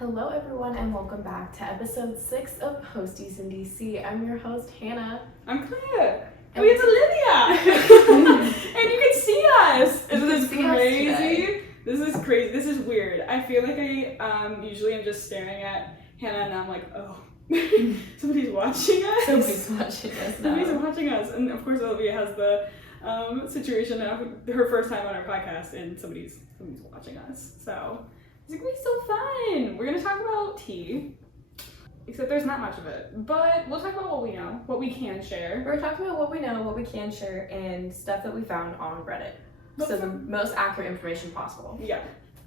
Hello everyone and welcome back to episode 6 of Posties in DC. I'm your host Hannah. I'm Claire. And we have Olivia! And you can see us! Isn't this crazy? This is crazy. This is weird. I feel like I usually am just staring at Hannah and I'm like, oh, somebody's watching us. Somebody's watching us now. Somebody's watching us. And of course Olivia has the situation of her first time on our podcast and somebody's watching us. So it's gonna be so fun. We're gonna talk about tea. Except there's not much of it. But we'll talk about what we know, what we can share. We're talking about what we know, what we can share, and stuff that we found on Reddit. So the most accurate information possible. Yeah.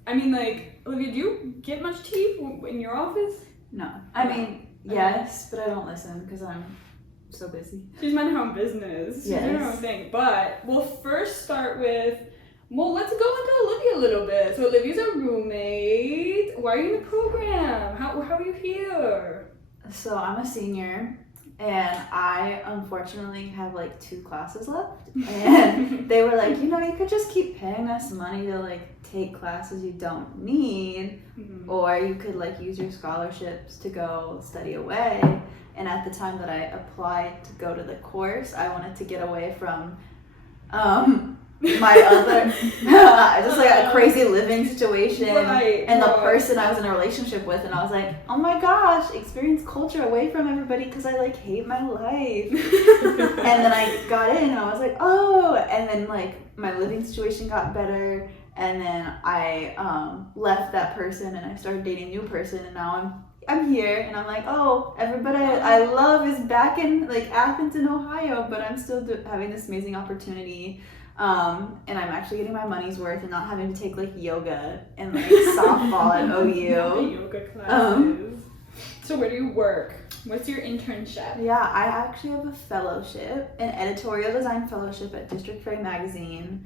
I mean, like, Olivia, do you get much tea in your office? No. I mean, yes, but I don't listen because I'm so busy. She's minding her own business. She's doing her own thing. But we'll first start with, let's go into Olivia a little bit. So Olivia's a roommate. Why are you in the program? How are you here? So I'm a senior, and I unfortunately have like 2 classes left. And they were like, you could just keep paying us money to like take classes you don't need, or you could like use your scholarships to go study away. And at the time that I applied to go to the course, I wanted to get away from my other just like a crazy living situation and the person I was in a relationship with, and I was like, oh my gosh, experience culture away from everybody because I like hate my life. And then I got in and I was like, oh, and then like my living situation got better, and then I left that person and I started dating a new person, and now I'm here and I'm like, oh, everybody I love is back in like Athens in Ohio, but I'm still having this amazing opportunity. And I'm actually getting my money's worth and not having to take like yoga and like softball at OU. Yoga classes. So where do you work? What's your internship? Yeah, I actually have a fellowship, an editorial design fellowship at District Frame Magazine.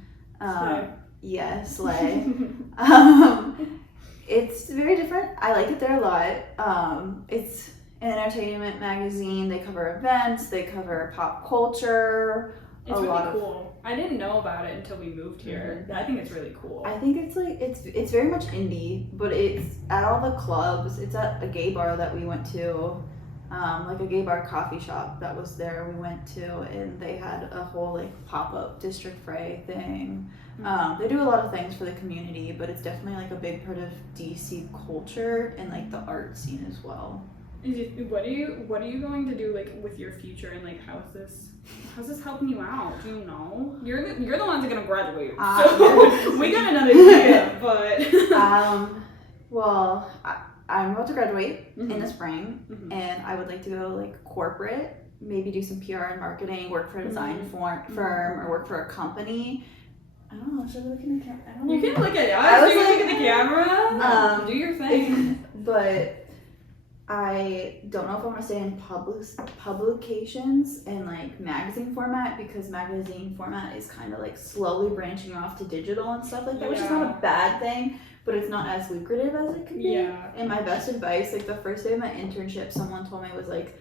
Yes, like it's very different. I like it there a lot. It's an entertainment magazine. They cover events, they cover pop culture. It's really cool. I didn't know about it until we moved here. I think it's really cool. I think it's like it's very much indie, but it's at all the clubs. It's at a gay bar that we went to, like a gay bar coffee shop that was there. We went to, and they had a whole like pop-up District Frey thing. They do a lot of things for the community, but it's definitely like a big part of DC culture and like the art scene as well. What are you going to do like with your future, and like how's this helping you out? Do you know? You're the ones that are gonna graduate. So we got another year, but well, I'm about to graduate in the spring, and I would like to go like corporate, maybe do some PR and marketing, work for a design firm, or work for a company. I don't know. Should I look in the camera? I don't know. You can look at us. I was like, look at the camera. Do your thing. But I don't know if I want to stay in publications and like magazine format, because magazine format is kind of like slowly branching off to digital and stuff like that, which is not a bad thing, but it's not as lucrative as it could be. And my best advice, like the first day of my internship, someone told me was like,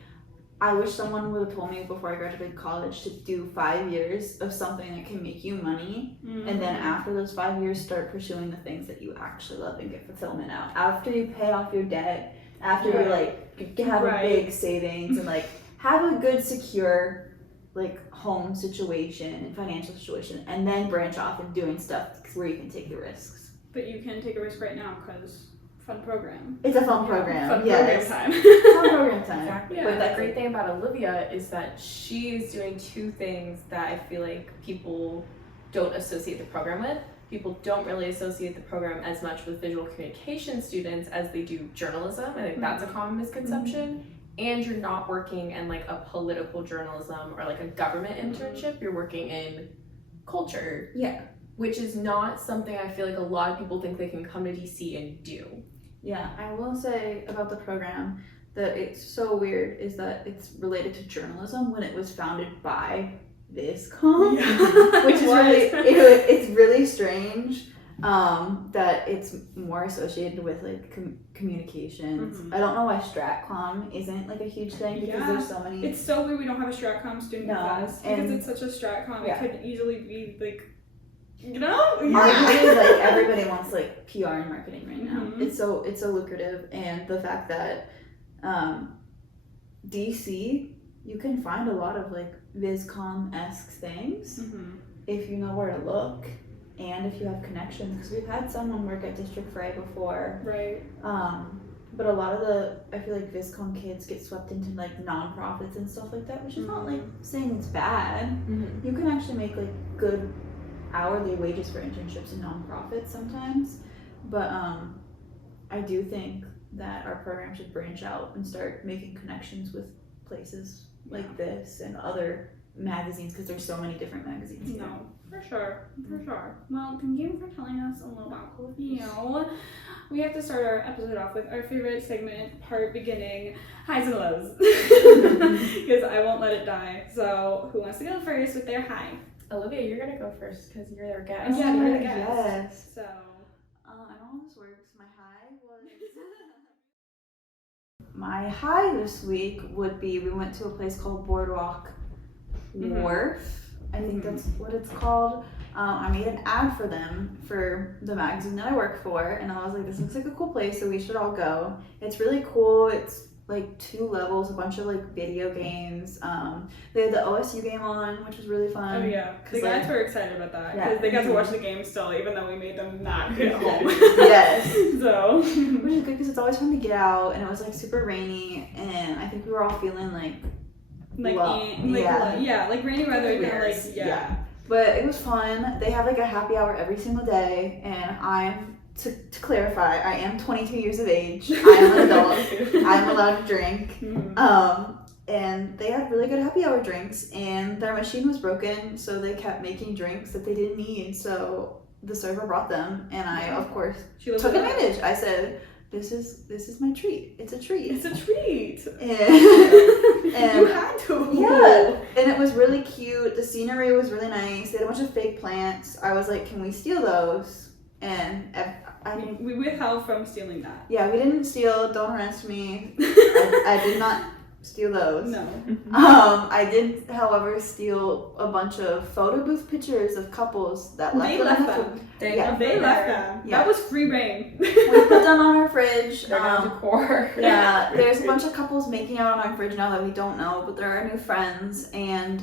I wish someone would have told me before I graduated college to do 5 years of something that can make you money, and then after those 5 years start pursuing the things that you actually love and get fulfillment out. After you pay off your debt, after you like have a big savings and like have a good secure like home situation and financial situation, and then branch off and doing stuff where you can take the risks. But you can take a risk right now because fun program. It's a fun program. Fun program time. Fun program time. Exactly. But the great thing about Olivia is that she's doing 2 things that I feel like people don't associate the program with. People don't really associate the program as much with visual communication students as they do journalism. I think that's a common misconception. And you're not working in like a political journalism or like a government internship. You're working in culture. Yeah. Which is not something I feel like a lot of people think they can come to DC and do. Yeah, I will say about the program that it's so weird is that it's related to journalism when it was founded by Viscom, which is it's really strange that it's more associated with like communications. I don't know why StratCom isn't like a huge thing, because there's so many. It's so weird we don't have a StratCom student with us, because it's such a StratCom. It could easily be like You know? Marketing, like everybody wants like PR and marketing right now. Mhm. It's so lucrative, and the fact that DC, you can find a lot of like VizCon-esque things if you know where to look and if you have connections. Because we've had someone work at District Fry before. Right. But a lot of I feel like VizCon kids get swept into like nonprofits and stuff like that, which is not like saying it's bad. You can actually make like good hourly wages for internships in nonprofits sometimes. But I do think that our program should branch out and start making connections with places like this and other magazines, because there's so many different magazines here. No, for sure. Well, thank you for telling us a little about you. We have to start our episode off with our favorite segment, part beginning, highs and lows. Because I won't let it die. So, who wants to go first with their high? Olivia, you're gonna go first because you're their guest. Yeah, you're the guest. Yes. So, I don't know how this works. My high was... My high this week would be, we went to a place called Boardwalk Wharf. I think that's what it's called. I made an ad for them for the magazine that I work for, and I was like, this looks like a cool place, so we should all go. It's really cool. It's like 2 levels, a bunch of like video games. They had the OSU game on, which was really fun. oh yeah, the guys were excited about that because they got to watch the game still, even though we made them not get home. Yes. So, which is good because it's always fun to get out, and it was like super rainy, and I think we were all feeling like like rainy weather, kind of like But it was fun. They have like a happy hour every single day, and to clarify, I am 22 years of age. I am an adult. I'm allowed to drink. And they had really good happy hour drinks, and their machine was broken, so they kept making drinks that they didn't need. So the server brought them, and I, of course, took advantage. I said, "This is my treat. It's a treat. It's a treat." And you had to. Yeah, and it was really cute. The scenery was really nice. They had a bunch of fake plants. I was like, "Can we steal those?" And we withheld from stealing that. Yeah, we didn't steal. Don't arrest me. I did not steal those. No. I did, however, steal a bunch of photo booth pictures of couples that left them. They left them. Yeah. That was free reign. We put them on our fridge. They're now decor. Yeah, there's a bunch of couples making out on our fridge now that we don't know, but they're our new friends, and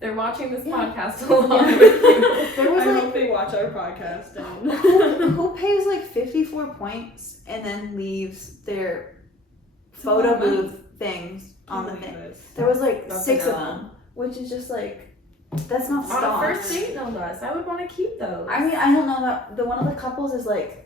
they're watching this podcast along with you. There was I hope they watch our podcast. And who pays like 54 points and then leaves their photo booth things on the thing? There was like 6 of them, which is just like, that's not stock. On a first date, no less. I would want to keep those. I mean, I don't know that the one of the couples is like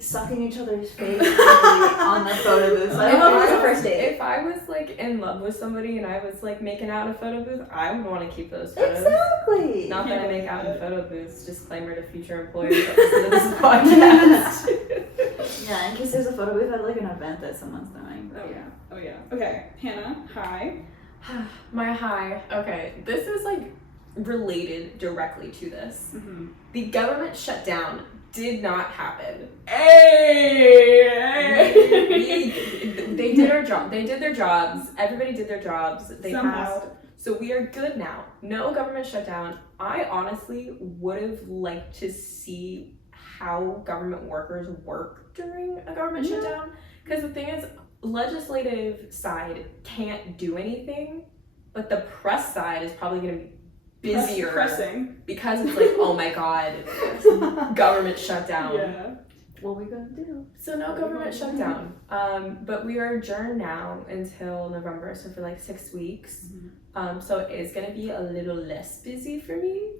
sucking each other's face on the photo booth. So I don't know if it was a first date. If I was like in love with somebody and I was like making out in a photo booth, I would want to keep those photos. Exactly. Not that I make out in photo booths. Disclaimer to future employers that listen to this podcast. Yeah, in case there's a photo booth at like an event that someone's doing. Oh yeah. Okay, Hannah, hi. My high. Okay, this is like related directly to this. The government shutdown did not happen. Hey! They did our job. They did their jobs. Everybody did their jobs. They Somehow. passed. So we are good now. No government shutdown. I honestly would have liked to see how government workers work during a government shutdown. Because the thing is, legislative side can't do anything, but the press side is probably going to be busier pressing because it's like, oh my god, government shutdown. Yeah. What are we gonna do? So no government shutdown. But we are adjourned now until November, so for like 6 weeks. So it is gonna be a little less busy for me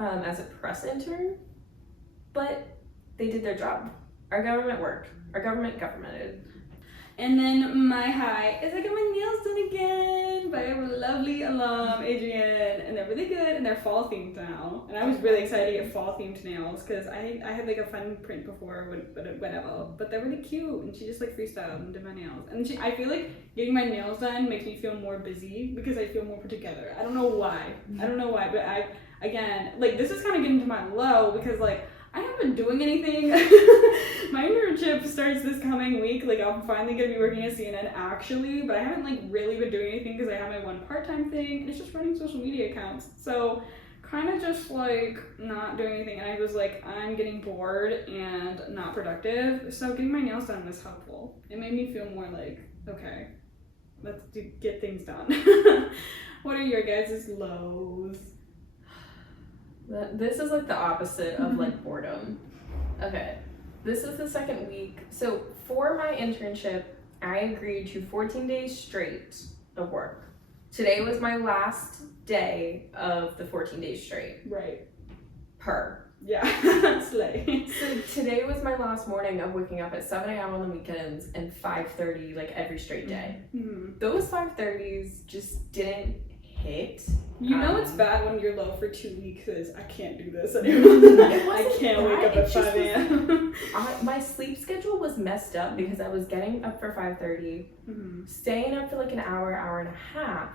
as a press intern. But they did their job. Our government worked. Our government governmented. And then my high is I got my nails done again by our lovely alum, Adrienne, and they're really good and they're fall themed now. And I was really excited to get fall themed nails because I had like a fun print before, whatever, but they're really cute and she just like freestyled and did my nails. And I feel like getting my nails done makes me feel more busy because I feel more put together. I don't know why, but again, like this is kind of getting to my low because like I haven't been doing anything. My internship starts this coming week. Like I'm finally gonna be working at CNN actually, but I haven't like really been doing anything because I have my one part-time thing and it's just running social media accounts. So kind of just like not doing anything, and I was like, I'm getting bored and not productive, so getting my nails done was helpful. It made me feel more like, okay, let's get things done. What are your guys' lows? This is like the opposite of like boredom. Okay, this is the second week. So for my internship, I agreed to 14 days straight of work. Today was my last day of the 14 days straight. Right. Yeah. Slay. So today was my last morning of waking up at 7 a.m. on the weekends and 5:30 like every straight day. Mm-hmm. Those 5:30s just didn't hit. You know it's bad when you're low for 2 weeks because I can't do this anymore. I can't wake up at 5 a.m. My sleep schedule was messed up because I was getting up for 5:30, staying up for like an hour, hour and a half,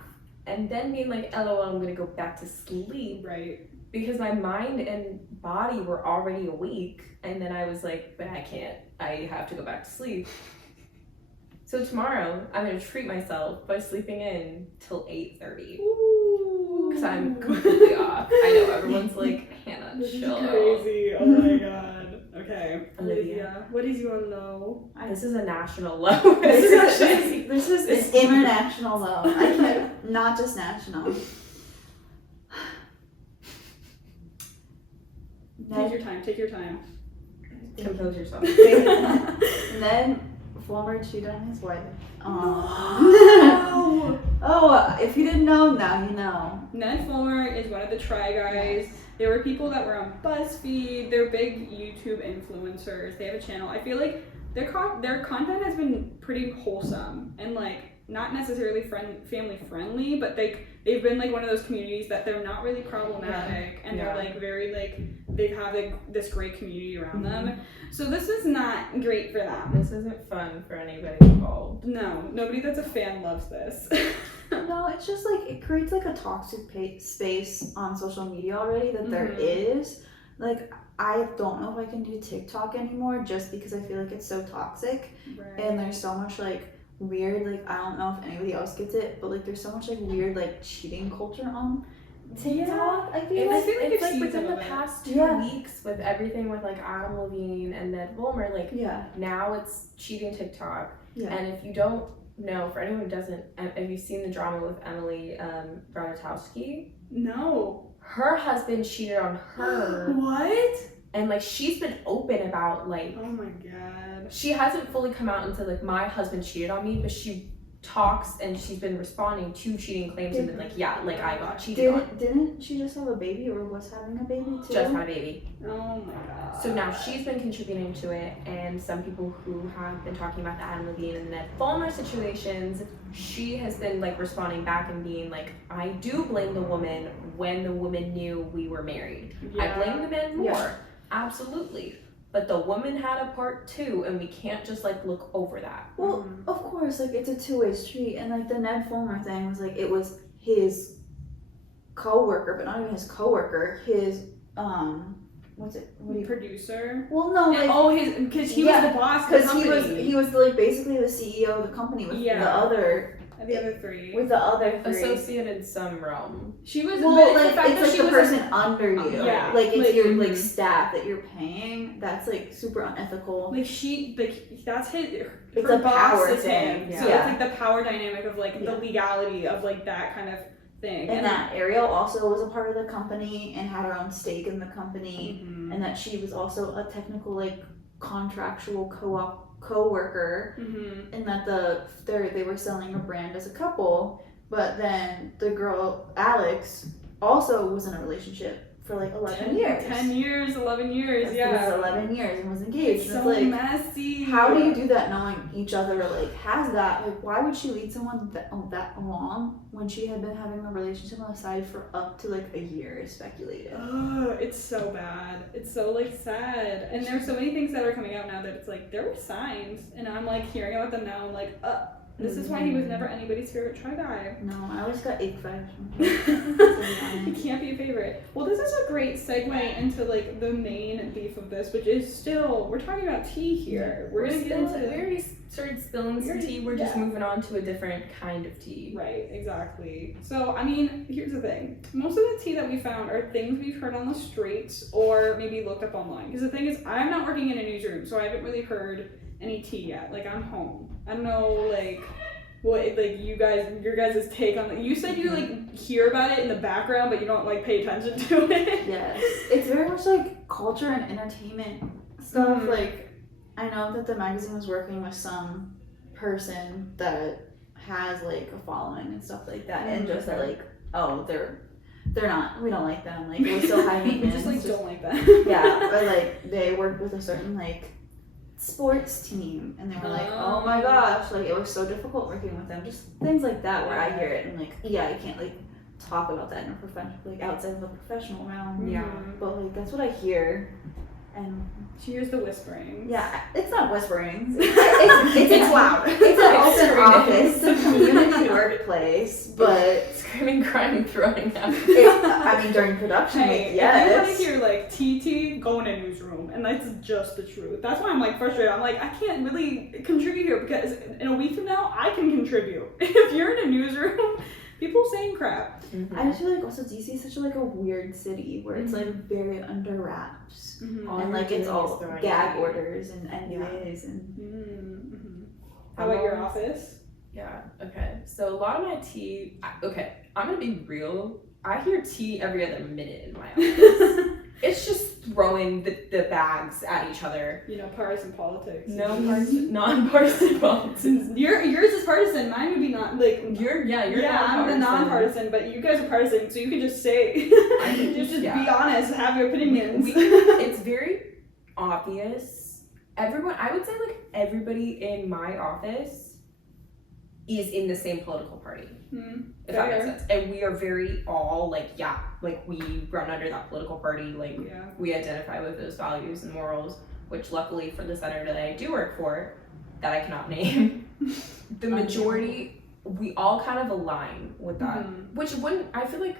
and then being like, LOL, I'm gonna go back to sleep. Right. Because my mind and body were already awake, and then I was like, but I can't. I have to go back to sleep. So tomorrow, I'm gonna treat myself by sleeping in till 8:30. Because I'm completely off. I know, everyone's like, Hannah, This chill. is crazy. Oh my god. Okay. Olivia. What is your low? This is a national low. This is an international low. I can't, not just national. Take your time. Compose yourself. Ned Fulmer cheated on his wife. No! Oh, if you didn't know, now you know. Ned Fulmer is one of the Try Guys. There were people that were on BuzzFeed. They're big YouTube influencers. They have a channel. I feel like their content has been pretty wholesome and like not necessarily family friendly, but they've been like one of those communities that they're not really problematic and they're like very like they have like this great community around them. So this is not great for them. This isn't fun for anybody involved. No, nobody that's a fan loves this. No, it's just like it creates like a toxic space on social media already that there is. Like I don't know if I can do TikTok anymore just because I feel like it's so toxic and there's so much like weird, like I don't know if anybody else gets it, but like there's so much like weird like cheating culture on TikTok. I feel like it's like within the past 2 weeks with everything with like Adam Levine and Ned Fulmer, like now it's cheating TikTok. And if you don't know, for anyone who doesn't, have you seen the drama with Emily Ratajkowski? No. Her husband cheated on her. What? And like she's been open about like, oh my god, she hasn't fully come out and said like my husband cheated on me, but she talks and she's been responding to cheating claims and been like, yeah, like I got cheated on. Didn't she just have a baby or was having a baby too? Just had a baby. Oh my god. So now she's been contributing to it, and some people who have been talking about the Adam Levine and Ned Fulmer situations, she has been like responding back and being like, I do blame the woman when the woman knew we were married. I blame the man more. Absolutely. But the woman had a part too, and we can't just like look over that. Well, of course, like it's a two-way street, and like the Ned Fulmer thing was like it was his co-worker, but not even his co-worker, his producer? Well, no, like because he was the boss of the company. he was like basically the CEO of the company with the other three. With the other three. Associate in some realm. She was it's like the person under you. Yeah. Like it's your like staff that you're paying. That's like super unethical. Like that's his it's her a boss power is thing. him. So it's like the power dynamic of like the legality of like that kind of thing. And that Ariel also was a part of the company and had her own stake in the company, and that she was also a technical like contractual co-worker, and that they were selling a brand as a couple, but then the girl Alex also was in a relationship for like 11 years. 11 years, It was 11 years and was engaged. It's and so it's like, messy. How do you do that knowing each other like has that? Like, why would she lead someone that long when she had been having a relationship on the side for up to like a year? Is speculated. Oh, it's so bad. It's so like sad. And there's so many things that are coming out now that it's like there were signs, and I'm like hearing about them now. I'm like, this is why he was never anybody's favorite Try Guy. No, I always got ick vibes. He can't be a favorite. Well, this is a great segue into like the main beef of this, which is still we're talking about tea here. We're gonna get into. We already started spilling some tea, we're just moving on to a different kind of tea. Right, exactly. So, I mean, here's the thing. Most of the tea that we found are things we've heard on the streets or maybe looked up online. Because the thing is, I'm not working in a newsroom, so I haven't really heard any tea yet. Like, I'm home. I don't know, like, what, like, your guys' take on it. You said you, like, hear about it in the background, but you don't, like, pay attention to it. Yes. It's very much like culture and entertainment stuff. Like, I know that the magazine was working with some person that has like a following and stuff like that, and just that like, oh, they're not, we don't like them, like we're so high maintenance. Just like don't like that. Yeah, but like they worked with a certain like sports team, and they were like, oh my gosh, like it was so difficult working with them. Just things like that where I hear it and like, yeah, I can't like talk about that in a professional, like outside of a professional realm. Yeah. But like that's what I hear. And she hears the whispering. Yeah, it's not whispering. It's loud. It's an open office, a community workplace, but screaming, crying, throwing up. I mean, during production, hey, yes. If you want to hear like TT, go in a newsroom, and that's just the truth. That's why I'm like frustrated. I'm like, I can't really contribute here because in a week from now, I can contribute. If you're in a newsroom, people saying crap. Mm-hmm. I just feel like also DC is such a, like a weird city where it's like very under wraps, and like it's all gag orders and NDAs and. How about your office? Yeah. Okay. So a lot of my tea. Okay, I'm gonna be real. I hear tea every other minute in my office. It's just throwing the bags at each other. You know, partisan politics. No non-partisan politics. Yours is partisan. Mine would be not like you're I'm the non-partisan, but you guys are partisan, so you can just say. I can just be honest, have your opinions. It's very obvious. Everyone, I would say, like everybody in my office is in the same political party. If that makes sense. And we are very all like, we run under that political party, we identify with those values and morals, which luckily for the center that I do work for, that I cannot name, the majority, we all kind of align with that. Which I feel like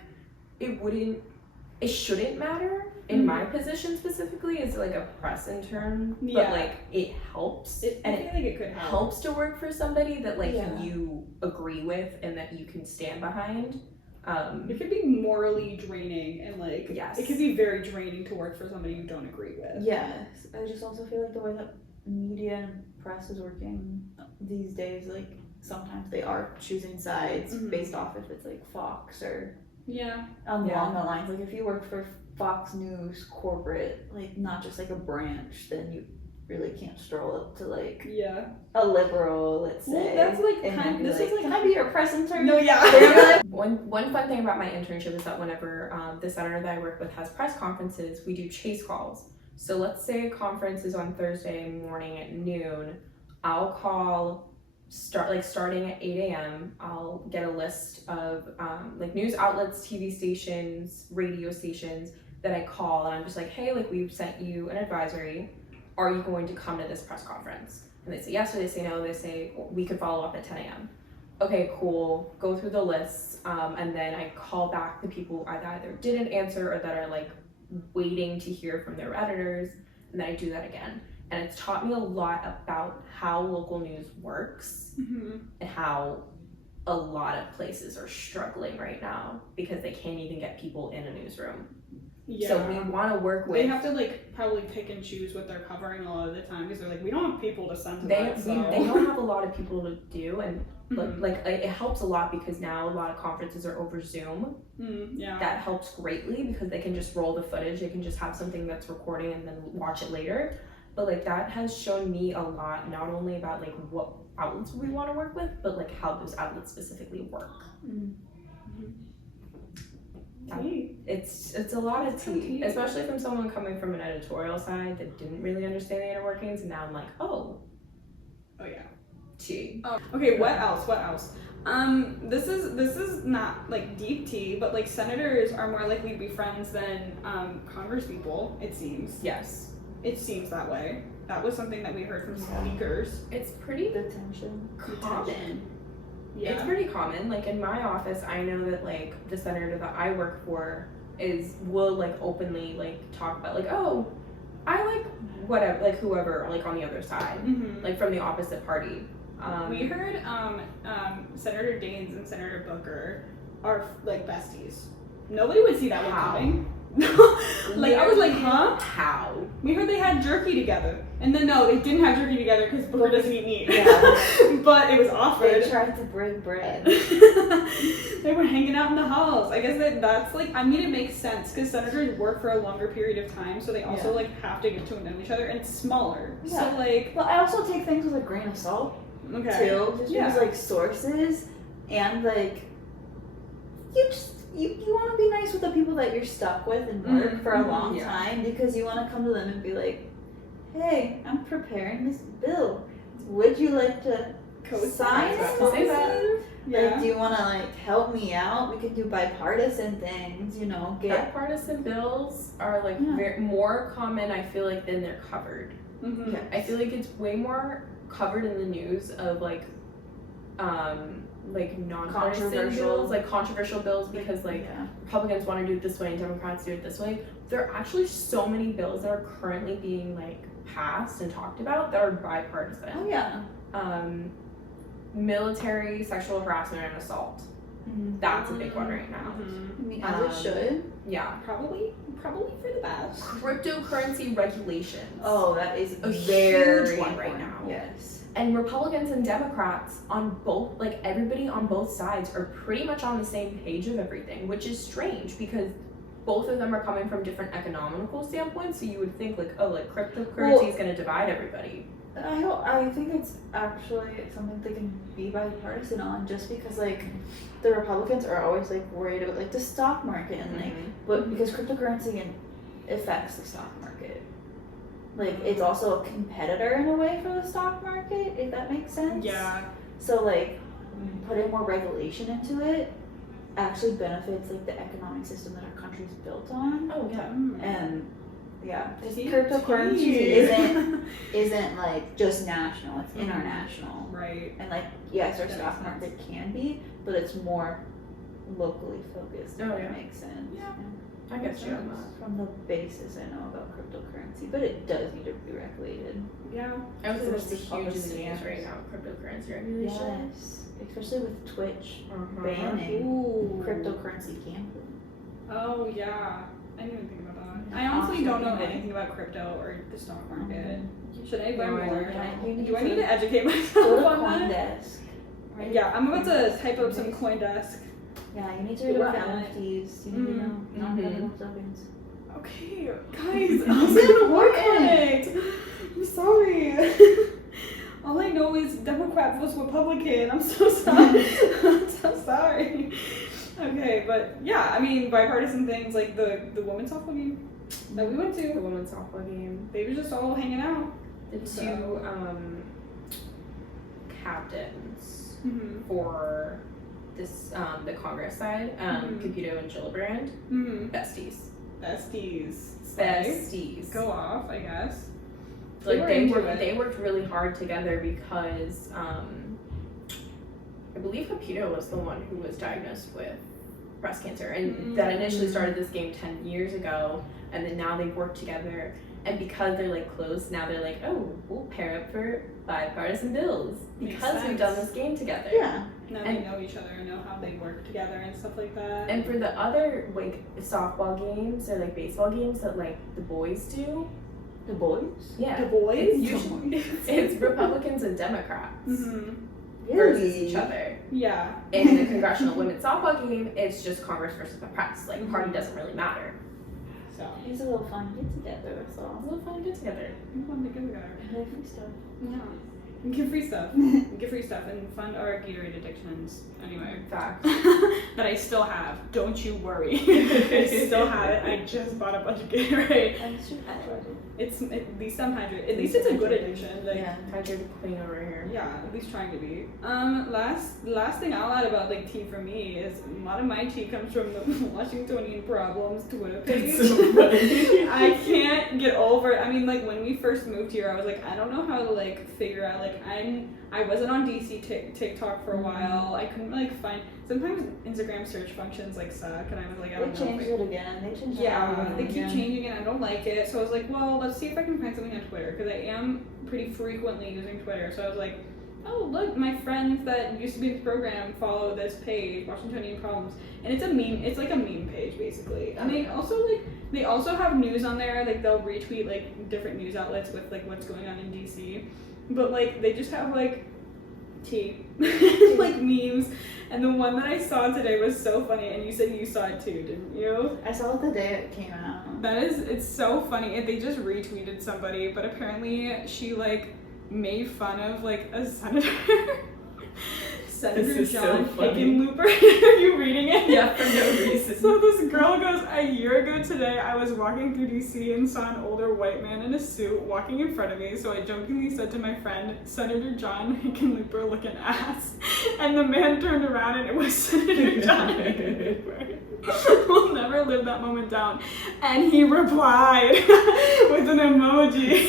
it shouldn't matter in my position specifically as like a press intern, but like it helps. I feel like it could help. Helps to work for somebody that like you agree with and that you can stand behind. It could be morally draining and like it could be very draining to work for somebody you don't agree with. Yes, I just also feel like the way that media and press is working these days, like sometimes they are choosing sides based off if it's like Fox or along the lines. Like if you work for Fox News corporate, like not just like a branch, then you really can't stroll up to like a liberal, let's say. Well, that's like can I be your press intern? No, yeah. One fun thing about my internship is that whenever the center that I work with has press conferences, we do chase calls. So let's say a conference is on Thursday morning at noon, I'll call starting at 8 a.m. I'll get a list of like news outlets, TV stations, radio stations that I call, and I'm just like, hey, like we've sent you an advisory. Are you going to come to this press conference? And they say yes, or they say no. They say we could follow up at 10 a.m. Okay, cool. Go through the lists, and then I call back the people that either didn't answer or that are like waiting to hear from their editors, and then I do that again. And it's taught me a lot about how local news works and how a lot of places are struggling right now because they can't even get people in a newsroom. Yeah. So we want to work with. They have to like probably pick and choose what they're covering a lot of the time because they're like, we don't have people to send to that. They don't have a lot of people to do, and like it helps a lot because now a lot of conferences are over Zoom. That helps greatly because they can just roll the footage. They can just have something that's recording and then watch it later. But like that has shown me a lot, not only about like what outlets we want to work with, but like how those outlets specifically work. It's a lot of tea, especially from someone coming from an editorial side that didn't really understand the inner workings, and now I'm like, oh yeah, tea. Okay, what else? This is not like deep tea, but like senators are more likely to be friends than congresspeople, it seems. Yes. It seems that way. That was something that we heard from speakers. It's pretty common. Yeah. It's pretty common. Like in my office, I know that like the senator that I work for will like openly like talk about like, oh, I like whatever, like whoever, like on the other side, Mm-hmm. like from the opposite party. We heard Senator Daines and Senator Booker are like besties. Nobody would see that one How? coming. Like I was like, huh? How? We heard they had jerky together, and then no, they didn't have jerky together because Booker doesn't eat meat. Yeah. But it was They offered. tried to break bread. They were hanging out in the halls. I guess that's like, I mean, it makes sense because senators work for a longer period of time, so they also Yeah. like have to get to know each other, and it's smaller. Yeah. So like, But I also take things with a grain of salt okay, too, just because like sources and like you want to be nice with the people that you're stuck with and work for a long Yeah. time, because you want to come to them and be like, hey, I'm preparing this bill. Would you like to sign I was it? about to say that. yeah. Like, do you want to like help me out? We could do bipartisan things, get Bipartisan bills are like Yeah. more common, I feel like, than they're covered. Mm-hmm. I feel like it's way more covered in the news of like non-partisan Controversial. bills, like controversial bills, because like yeah. Republicans want to do it this way and Democrats do it this way. There are actually so many bills that are currently being like passed and talked about that are bipartisan. Oh yeah. Military sexual harassment and assault. That's a big one right now. Mm-hmm. I mean, as it should. Yeah. Probably for the best. Cryptocurrency regulations. Oh, that is A very huge one right important. now. Yes. And Republicans and Democrats on both, like everybody on both sides are pretty much on the same page of everything, which is strange because both of them are coming from different economical standpoints. So you would think like, oh, like cryptocurrency is going to divide everybody. I think it's actually something they can be bipartisan on, just because like the Republicans are always like worried about like the stock market and like, but because cryptocurrency affects the stock market. Like it's also a competitor in a way for the stock market, if that makes sense. Yeah. So like putting more regulation into it actually benefits like the economic system that our country's built on. Oh yeah. And yeah, just Tea. cryptocurrency isn't like just national, it's international. Right. And like yes, our That stock makes market can be, but it's more locally focused, if Oh, that yeah. makes sense. Yeah. I guess you on that. From the basis I know about cryptocurrency, but it does need to be regulated. Yeah. I would say There's that's the huge in the policy news answers. right now, cryptocurrency regulation. Yes, especially with Twitch Uh-huh. banning Ooh. cryptocurrency gambling. Oh yeah. I didn't even think about that. I honestly don't know anything about crypto or the stock market. Should I learn No, I more? don't. Yeah, you Do I need to to educate go myself to on that? CoinDesk. Right? Yeah, I'm about to type up some CoinDesk. Yeah, you need to read about Work on it. NFTs. You need to know non-fungible tokens. Okay, guys, I'm It's gonna work on important. it. I'm sorry. All I know is Democrat was Republican. I'm so sorry. I'm so sorry. Okay, but yeah, I mean bipartisan things like the women's softball game that we went The to. women's softball game. They were just all hanging out. The So- two captains Mm-hmm. for this the Congress side, Caputo and Gillibrand, Mm-hmm. besties. Besties. Besties. Go off, I guess. Like were they into worked, it. they worked really hard together because I believe Caputo was the one who was diagnosed with breast cancer, and that initially started this game 10 years ago, and then now they've worked together, and because they're like close, now they're like, oh, we'll pair up for bipartisan bills Makes because we've done sense. this game together. Yeah. Now And- they know each other and know how they work together and stuff like that. And for the other like softball games or like baseball games that like the boys do, The boys? yeah, The boys? it's usually it's Republicans and Democrats Mm-hmm. versus each other. Yeah. In the congressional women's softball game, it's just Congress versus the press. Like party doesn't really matter. So, It's a little fun get together, that's all. It's a little fun to get together. we want to get together. Like free stuff. Yeah. And get free stuff. Get free stuff and fund our Gatorade addictions. Anyway. Fact. That I still have. Don't you worry. I still have it. I just bought a bunch of Gatorade. I'm super hydrated. It's at least I'm hydrated. At least it's a good addiction. Like, Yeah. Hydrated queen over here. yeah, at least trying to be. Last thing I'll add about like tea for me is a lot of my tea comes from the Washingtonian Problems Twitter page. so funny. I can't get over it. I mean, like when we first moved here, I was like, I don't know how to like figure out like like I wasn't on DC TikTok for a while. I couldn't like find. Sometimes Instagram search functions like suck, and I was like, I don't know. They changed it again. They changed it. Yeah, they keep changing it. I don't like it. So I was like, well, let's see if I can find something on Twitter because I am pretty frequently using Twitter. So I was like, oh look, my friends that used to be in the program follow this page, Washingtonian Problems, and it's a meme. It's like a meme page basically, and they also have news on there. Like they'll retweet like different news outlets with like what's going on in DC, but like they just have like tea, like memes. And the one that I saw today was so funny, and you said you saw it too, didn't you? I saw it the day it came out. It's so funny. And they just retweeted somebody, but apparently she like made fun of like a senator. Senator John Hickenlooper. Are you reading it? Yeah, for no reason. So this girl goes, a year ago today, I was walking through DC and saw an older white man in a suit walking in front of me. So I jokingly said to my friend, Senator John Hickenlooper looking ass. And the man turned around and it was Senator John Hickenlooper. We'll never live that moment down. And he replied with an emoji.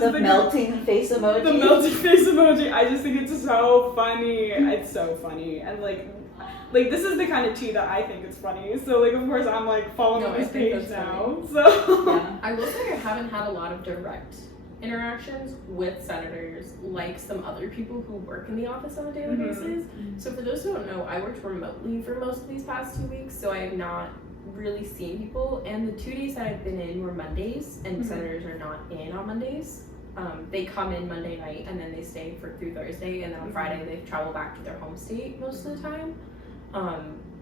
The melting face emoji. The melting face emoji. I just think it's so funny. It's so funny. And like this is the kind of tea that I think is funny. So like of course I'm like following this page now. Funny. So yeah. I will say I haven't had a lot of direct interactions with senators like some other people who work in the office on a daily basis. So for those who don't know, I worked remotely for most of these past 2 weeks, so I have not really seen people, and the 2 days that I've been in were Mondays, and senators are not in on Mondays. They come in Monday night and then they stay through Thursday, and then on Friday they travel back to their home state most of the time.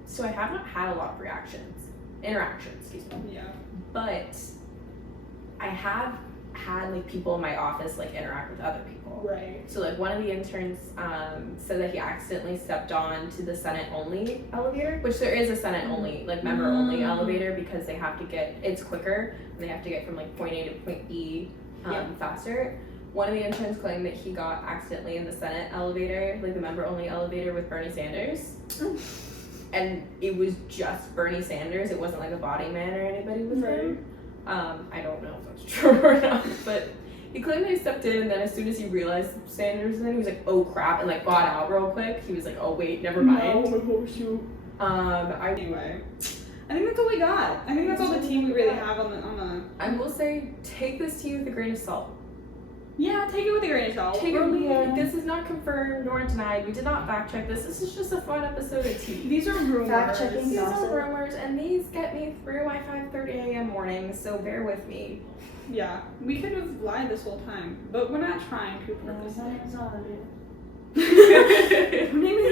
So I have not had a lot of interactions, excuse me. yeah. But I have had like people in my office like interact with other people. Right. So like one of the interns said that he accidentally stepped on to the Senate only elevator, which there is a Senate only, like member only elevator, because they have to it's quicker and they have to get from like point A to point B faster. One of the interns claimed that he got accidentally in the Senate elevator, like the member only elevator with Bernie Sanders. And it was just Bernie Sanders. It wasn't like a body man or anybody with him. I don't know if that's true or not, but he claimed that he stepped in, and then as soon as he realized Sanders was in, he was like, oh crap, and like got out real quick. He was like, oh wait, never mind. No, shoot. Anyway, I think that's all we got. I think that's all the tea we really have on the. I will say, take this tea with a grain of salt. Yeah, take it with a grain of salt. This is not confirmed nor denied. We did not fact check this. This is just a fun episode of tea. These are rumors. Fact checking. These are rumors, and these get me through my 5:30 a.m. morning. So bear with me. Yeah, we could have lied this whole time, but we're not trying to purposely. Her name is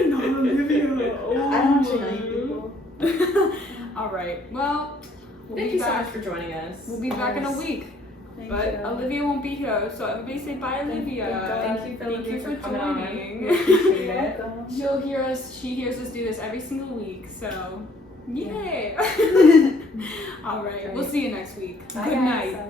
not Olivia. Oh, I don't actually know you people. All right. Well, Thank you so much for joining us. We'll be back in a week. But Olivia won't be here, so everybody say bye, Olivia. Thank you for coming joining. You're welcome. She hears us do this every single week, so yay! All right, we'll see you next week. Bye, Good guys. night.